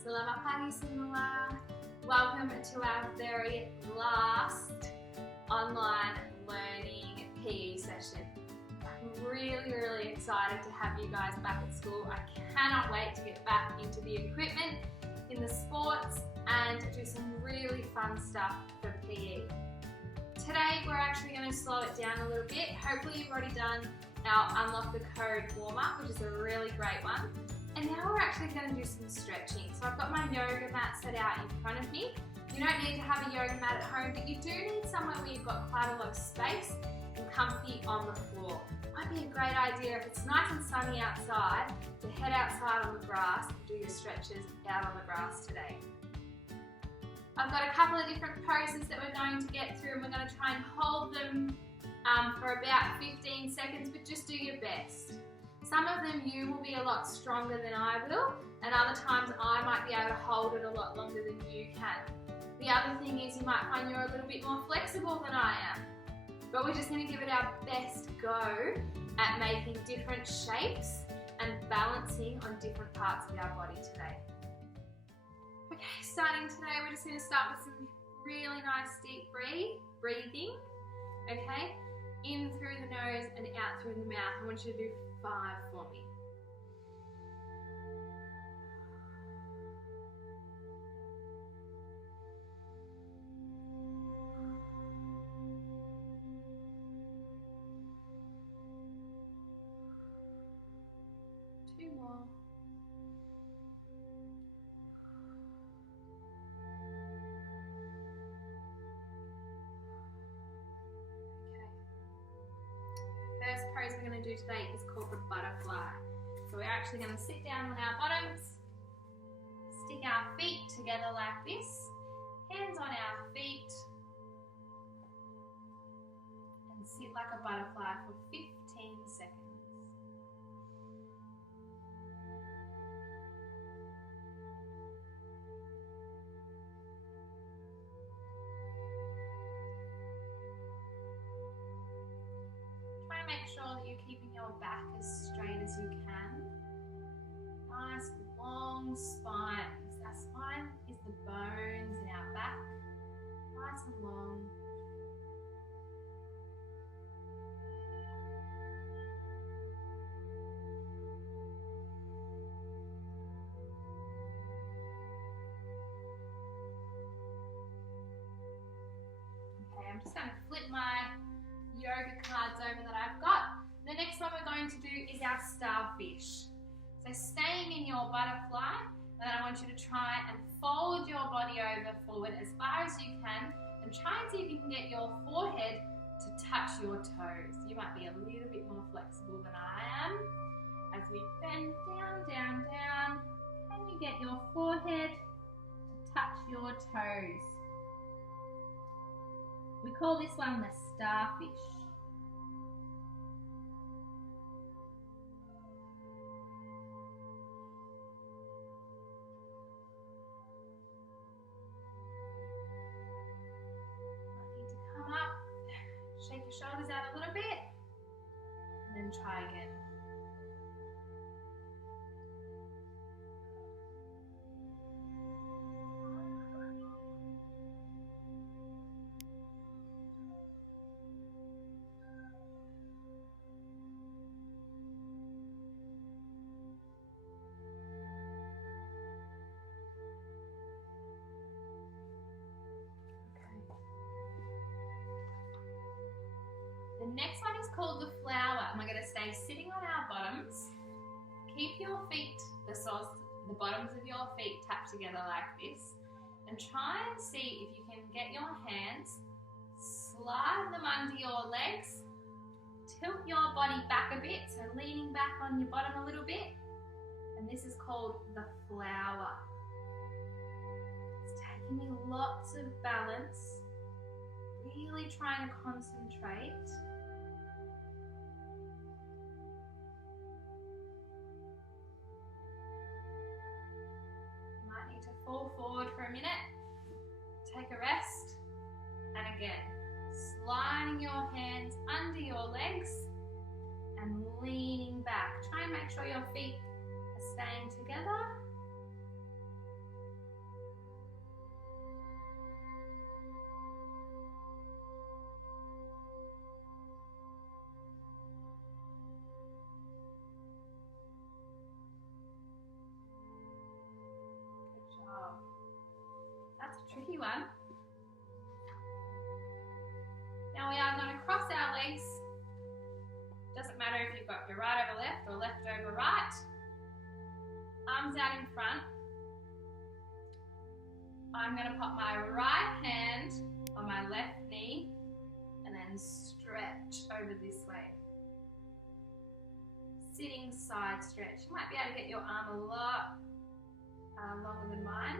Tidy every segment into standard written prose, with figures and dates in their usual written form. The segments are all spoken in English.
Selamat pagi semua. Welcome to our very last online learning PE session. I'm really excited to have you guys back at school. I cannot wait to get back into the equipment, in the sports, and do some really fun stuff for PE. Today we're actually going to slow it down a little bit. Hopefully you've already done our Unlock the Code warm-up, which is a really great one. And now we're actually going to do some stretching. So I've got my yoga mat set out in front of me. You don't need to have a yoga mat at home, but you do need somewhere where you've got quite a lot of space and comfy on the floor. Might be a great idea if it's nice and sunny outside to head outside on the grass and do your stretches out on the grass today. I've got a couple of different poses that we're going to get through, and we're going to try and hold them for about 15 seconds, but just do your best. Some of them you will be a lot stronger than I will, and other times I might be able to hold it a lot longer than you can. The other thing is you might find you're a little bit more flexible than I am, but we're just going to give it our best go at making different shapes and balancing on different parts of our body today. Okay, starting today, we're just going to start with some really nice deep breathing. Okay, in through the nose and out through the mouth. I want you to do 5 for me. Two more. First pose we're going to do today is called the butterfly. So we're actually going to sit down on our bottoms, stick our feet together like this, hands on our feet, and sit like a butterfly for 15 seconds. Make sure that you're keeping your back as straight as you can. Nice long spines. Our spine is the bones in our back. Nice and long. Okay, I'm just going to flip my yoga cards over that I've got. The next one we're going to do is our starfish. So staying in your butterfly, then I want you to try and fold your body over forward as far as you can, and try and see if you can get your forehead to touch your toes. You might be a little bit more flexible than I am. As we bend down, down, down, can you get your forehead to touch your toes? We call this one the starfish. Might need to come up, shake your shoulders out a little bit, and then try again. The next one is called the flower, and we're going to stay sitting on our bottoms. Keep your feet, the bottoms of your feet tapped together like this, and try and see if you can get your hands, slide them under your legs, tilt your body back a bit, so leaning back on your bottom a little bit, and this is called the flower. It's taking me lots of balance, really trying to concentrate. Might need to fall forward for a minute, take a rest, and again, sliding your hands under your legs and leaning back. Try and make sure your feet are staying together. left over right. Arms out in front. I'm going to pop my right hand on my left knee and then stretch over this way. Sitting side stretch. You might be able to get your arm a lot longer than mine.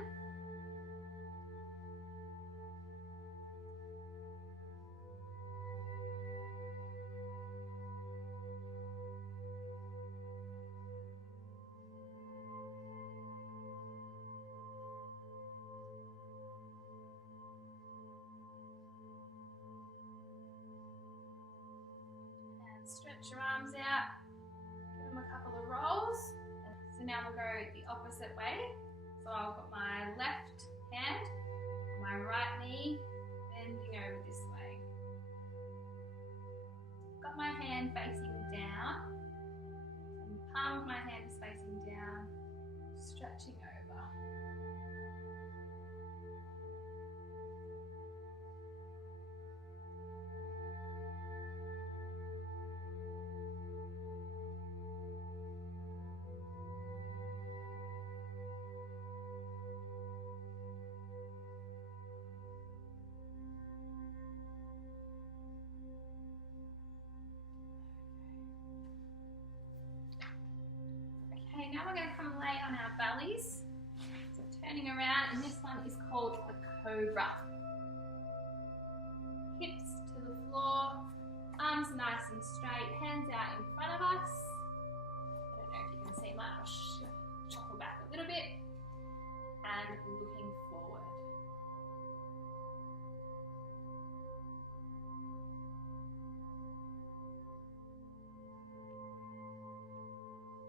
And stretch your arms out. Give them a couple of rolls. So now we'll go the opposite way. So I'll put my left hand on my right knee, bending over this way. Got my hand facing down, and the palm of my hand is facing down, stretching over. Okay, now we're going to come and lay on our bellies. So turning around, and this one is called the cobra. Hips to the floor, arms nice and straight, hands out in front of us. I don't know if you can see mine, I'll shuffle back a little bit, and looking forward.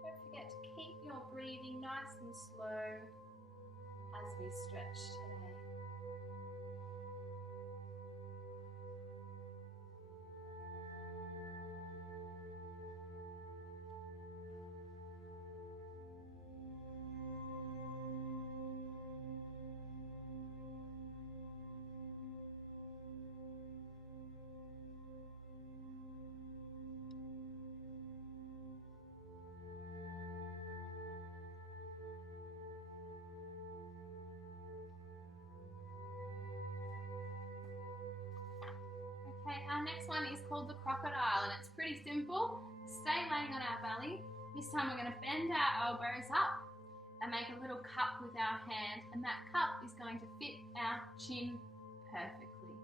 Don't forget to keep your breathing nice and slow as we stretch today. Okay, our next one is called the crocodile, and it's pretty simple. Stay laying on our belly. This time we're going to bend our elbows up and make a little cup with our hand, and that cup is going to fit our chin perfectly.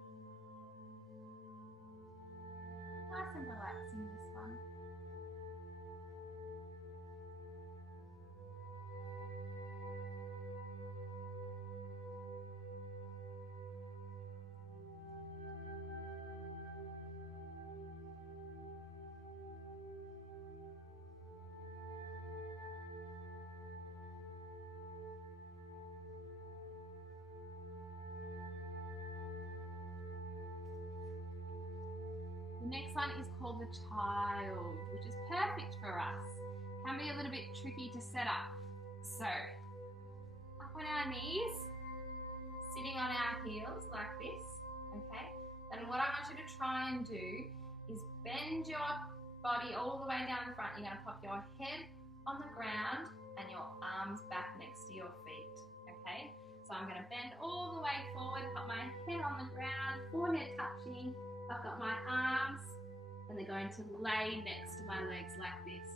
Nice and relaxing, this one. The next one is called the child, which is perfect for us. Can be a little bit tricky to set up. So, up on our knees, sitting on our heels like this, okay? Then what I want you to try and do is bend your body all the way down the front. You're going to pop your head on the ground and your arms back next to your feet, okay? So I'm going to bend all the way forward, put my head on the ground, forehead touching. I've got my arms, and they're going to lay next to my legs like this.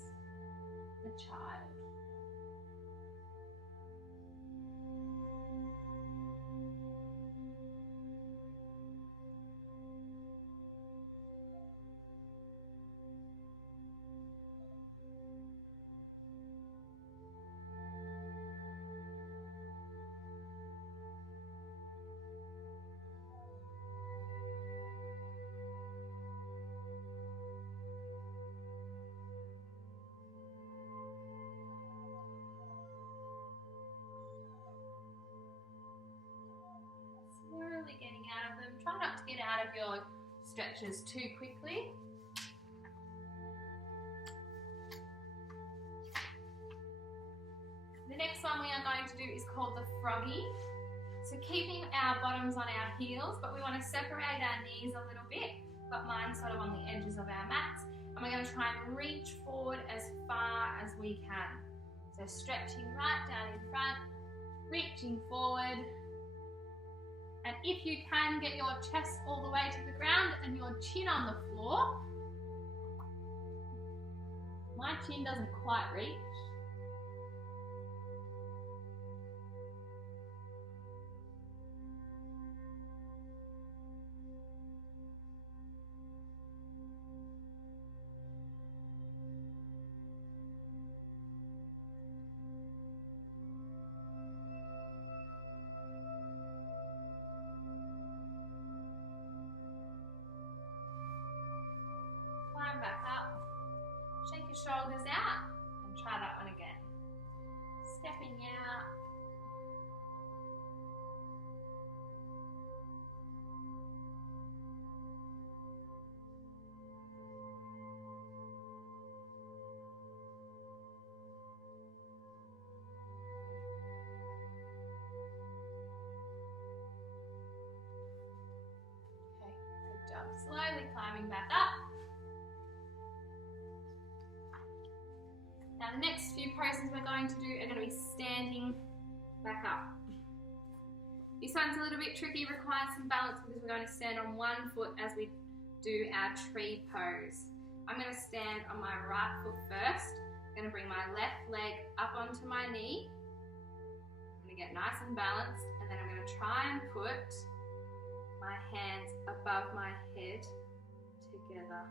The child. Slowly getting out of them. Try not to get out of your stretches too quickly. The next one we are going to do is called the froggy. So keeping our bottoms on our heels, but we want to separate our knees a little bit. Got mine sort of on the edges of our mats. And we're going to try and reach forward as far we can. So stretching right down in front, reaching forward. And if you can, get your chest all the way to the ground and your chin on the floor. My chin doesn't quite reach. Climb back up, shake your shoulders out, and try that one again. Stepping out. Okay, good job. Slowly climbing back up. Now the next few poses we're going to do are going to be standing back up. This one's a little bit tricky, requires some balance because we're going to stand on one foot as we do our tree pose. I'm going to stand on my right foot first. I'm going to bring my left leg up onto my knee. I'm going to get nice and balanced, and then I'm going to try and put my hands above my head together.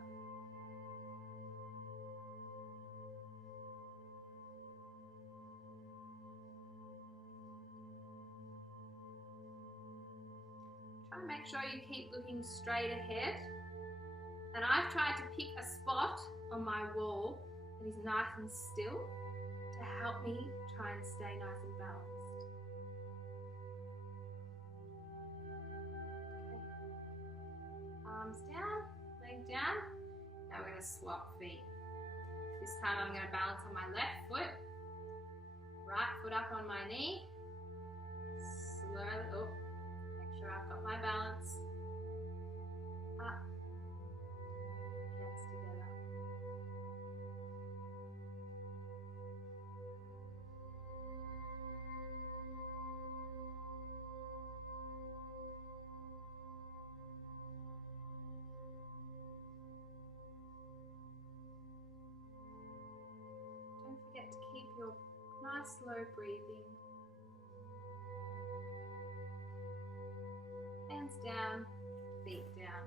Try and make sure you keep looking straight ahead. And I've tried to pick a spot on my wall that is nice and still to help me try and stay nice and balanced. Okay. Arms down, leg down. Now we're going to swap feet. This time I'm going to balance on my left foot, right foot up on my knee. Slowly, make sure I've got my balance. Up, hands together. Don't forget to keep your nice slow breathing. Hands down, feet down.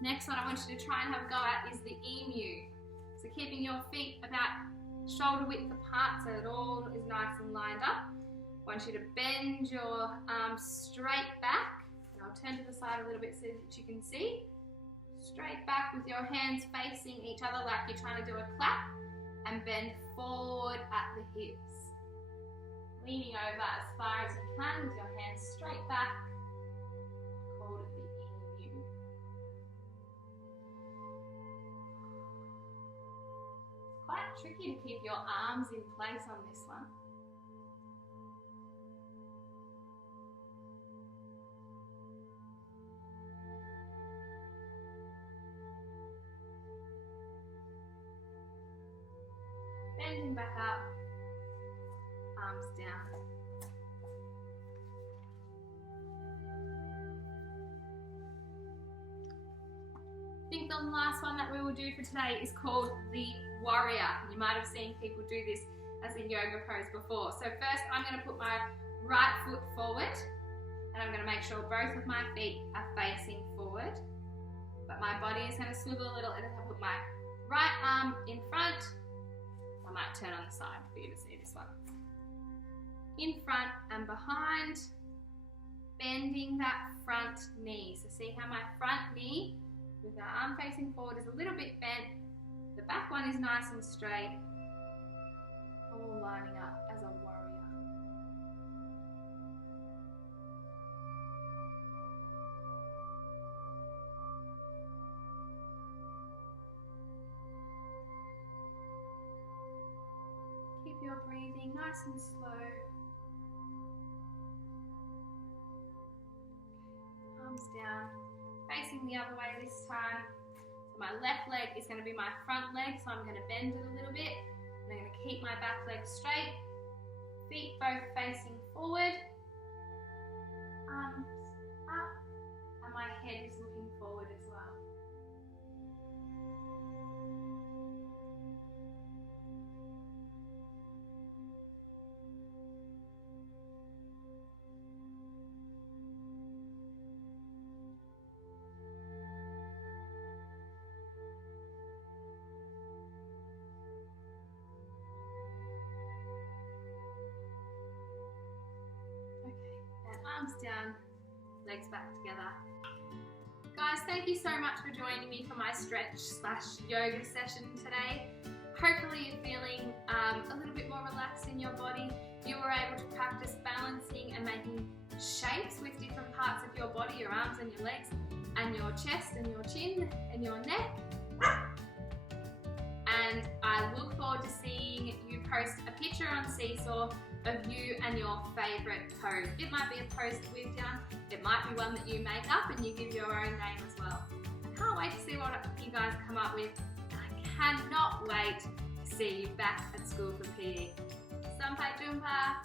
Next one I want you to try and have a go at is the emu. So keeping your feet about shoulder width apart so that all is nice and lined up. I want you to bend your arms straight back. And I'll turn to the side a little bit so that you can see. Straight back with your hands facing each other like you're trying to do a clap. And bend forward at the hips. Leaning over as far as you can with your hands straight back. Called it the emu. It's quite tricky to keep your arms in place on this one. Bending back up. Arms down. I think the last one that we will do for today is called the warrior. You might have seen people do this as a yoga pose before. So first I'm going to put my right foot forward and I'm going to make sure both of my feet are facing forward. But my body is going to swivel a little and I'm going to put my right arm in front. I might turn on the side for you to see this one. In front and behind, bending that front knee. So see how my front knee with the arm facing forward is a little bit bent. The back one is nice and straight. All lining up as a warrior. Keep your breathing nice and slow. Arms down, facing the other way this time. So My left leg is going to be my front leg, so I'm going to bend it a little bit. And I'm going to keep my back leg straight. Feet both facing forward. Arms up. And my head is looking forward as well. Arms down, legs back together. Guys, thank you so much for joining me for my stretch/yoga session today. Hopefully you're feeling a little bit more relaxed in your body. You were able to practice balancing and making shapes with different parts of your body, your arms and your legs, and your chest and your chin and your neck. And I look forward to seeing you post a picture on Seesaw of you and your favourite pose. It might be a pose that we've done, it might be one that you make up and you give your own name as well. I can't wait to see what you guys come up with, and I cannot wait to see you back at school for PE. Sampai jumpa!